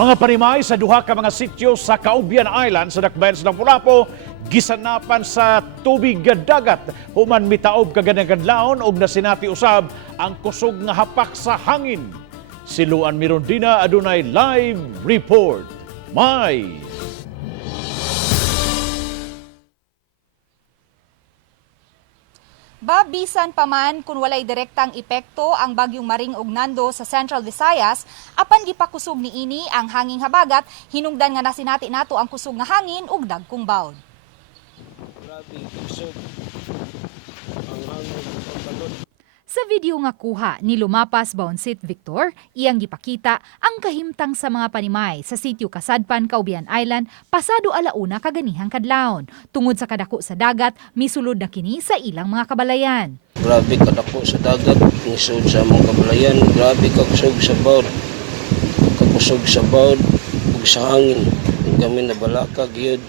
Mga panimay sa duha ka mga sitio sa Caubian Island sa dakbayan sa Lapu-Lapu, gisanapan sa tubig dagat. Human mitaub kaganang kadlawon og nasinati usab ang kusog nga hapak sa hangin. Si Luan Mirondina adunay live report. May Bisan pa man kung walay direktang epekto ang bagyong Maring ug Nando sa Central Visayas, apan gipakusog niini ang hanging habagat, hinungdan nga nasinati nato ang kusog nga hangin ug dagkong bawd. Grabe, kusog ang hangin pagbalot. Sa video nga kuha ni Lumapas Bounsit Victor, iyang gipakita ang kahimtang sa mga panimay sa sitio Kasadpan, Caubian Island, pasado alauna kaganihang kadlawon. Tungod sa kadako sa dagat, misulod na kini sa ilang mga kabalayan. Grabe kadako sa dagat, nisod sa mga kabalayan. Grabe kakusog sa bawd. Kakusog sa bawd ug sa hangin. Kami nabalaka gyud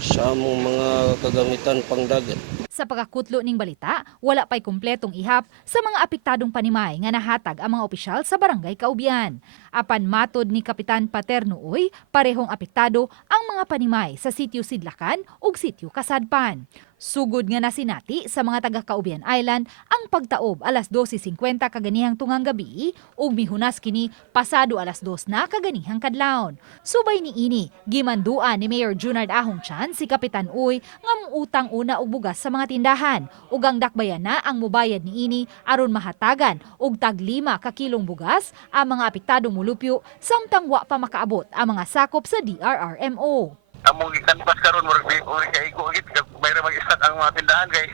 sa among mga kagamitan pang dagat. Sa pagkakutlo ning balita, wala pa'y kumpletong ihap sa mga apektadong panimay nga nahatag ang mga opisyal sa barangay Caubian. Apan matod ni Kapitan Paternoy, parehong apektado ang mga panimay sa sitio Sidlakan ug sitio Kasadpan. Sugod nga nasinati sa mga taga Caubian Island ang pagtaob alas 12:50 kaganihang tungang gabi ug mihunas kini pasado alas 2 na kaganihang kadlawon. Subay niini, gimanduan ni Mayor Junard Ahong Chan si Kapitan Uy nga muutang una og bugas sa mga tindahan ug ang dakbayan na ang mubayad niini aron mahatagan og tag 5 ka kilong bugas ang mga apektadong mulupyo samtang wa pa makaabot ang mga sakop sa DRRMO. Among gikanpas karon murag kay igo gid mayra mag-istat ang mga tindahan kay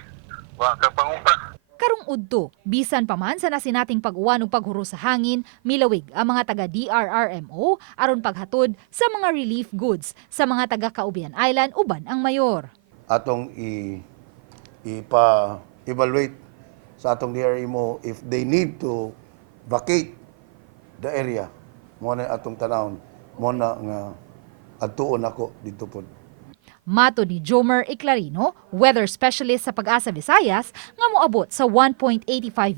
wa ka pangupa. Karong udto, bisan pa man sa nasinating pag-uwan ug paghuros sa hangin, milawig ang mga taga DRRMO aron paghatod sa mga relief goods sa mga taga Caubian Island uban ang mayor. Atong ipa-evaluate sa atong DRMO if they need to vacate the area. Mo na atong tanawon, mo na nga adtuon ako dito po. Mato ni Jomer Iclarino, weather specialist sa Pag-asa Visayas, nga moabot sa 1.85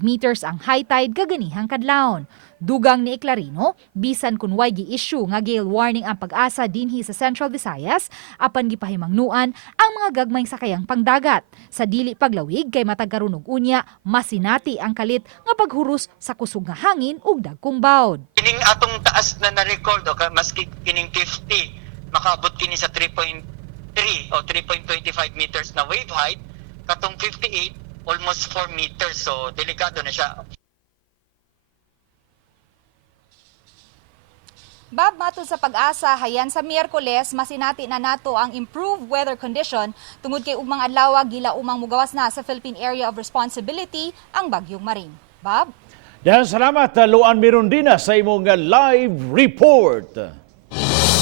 meters ang high tide kaganihang kadlawon. Dugang ni Iclarino, bisan kun way gi-issue nga gale warning ang Pag-asa dinhi sa Central Visayas, apan gipahimangnuan ang mga gagmayng sakayang pangdagat. Sa dili paglawig kay matag karon og unya, masinati ang kalit nga paghuros sa kusog nga hangin ug dagkong bawd. Kining atong taas na na-record o maski kining 50, makaabot kini sa 3.3 o 3.25 meters na wave height, katong 58 almost 4 meters, so delikado na siya. Matod sa Pag-asa, hayan sa Miyerkules, masinati na nato ang improved weather condition tungod kay ugmang adlaw gila umang mugawas na sa Philippine Area of Responsibility ang bagyong Maring. Dahil salamat Luan Mirondina sa imong live report.